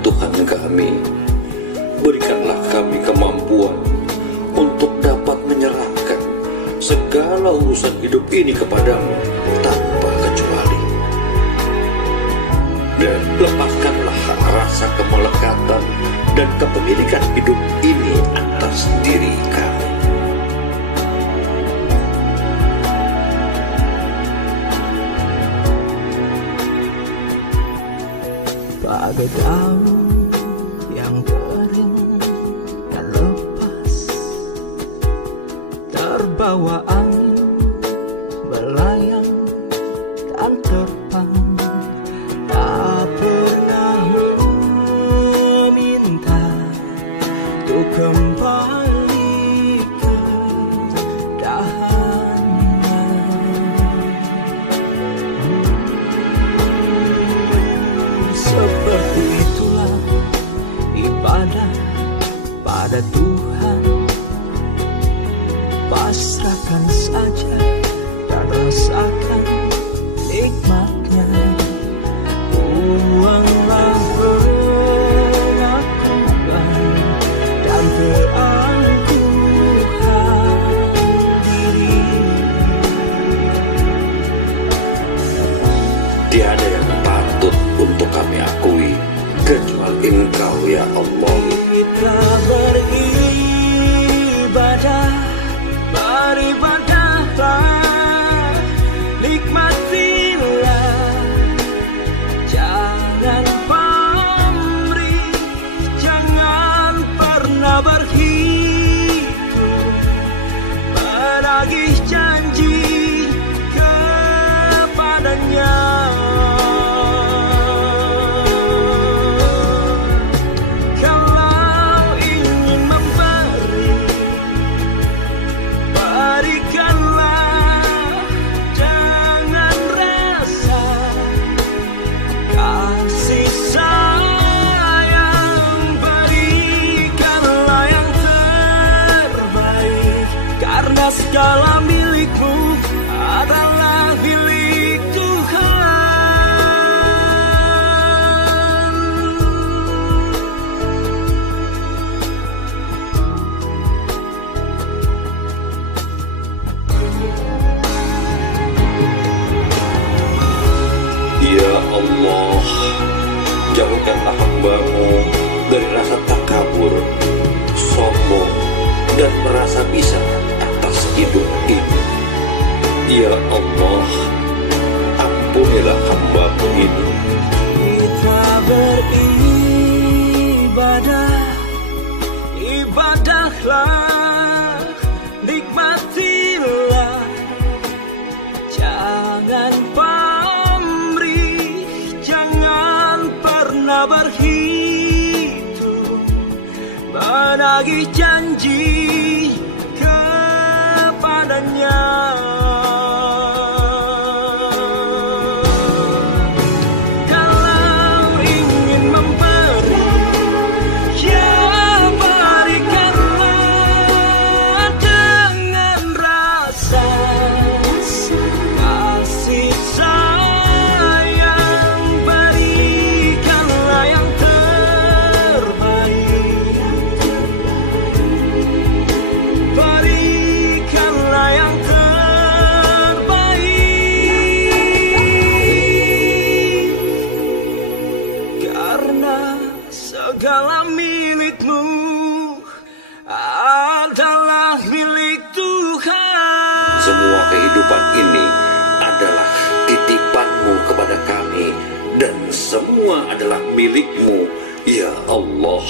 Tuhan kami, berikanlah kami kemampuan untuk dapat menyerahkan segala urusan hidup ini kepadamu tanpa kecuali. Dan lepaskanlah rasa kemelekatan dan kepemilikan hidup ini atas diri kami. Bagai daun yang kering dan lepas, terbawa angin, melayang dan terbang, tak pernah meminta untuk kembali ke dahannya. Seperti itulah ibadah pada Tuhan. Pasrahkan saja dan rasakan nikmatnya. Buanglah pengakuan dan keangkuhan diri. Tiada yang patut untuk kami akui kecuali Engkau, ya Allah. Kita beribadah, beribadahlah, nikmatilah, jangan pamrih, jangan pernah berhitung, menagih janji kepadanya. Segala milikmu adalah milik Tuhan. Ya Allah, jauhkanlah hamba-Mu dari rasa takabur, sombong, dan merasa bisa hidup ini. Ya Allah, ampunilah hamba-Mu ini. Kita beribadah, ibadahlah, nikmatilah, jangan pamrih, jangan pernah berhitung, menagih janji kepadanya. Kalau ingin memberi, ya berikanlah dengan rasa kasih sayang, berikanlah yang terbaik, berikanlah yang terbaik, karena segala milikmu adalah milik Tuhan. Semua kehidupan ini adalah titipan-Mu kepada kami, dan semua adalah milik-Mu, ya Allah.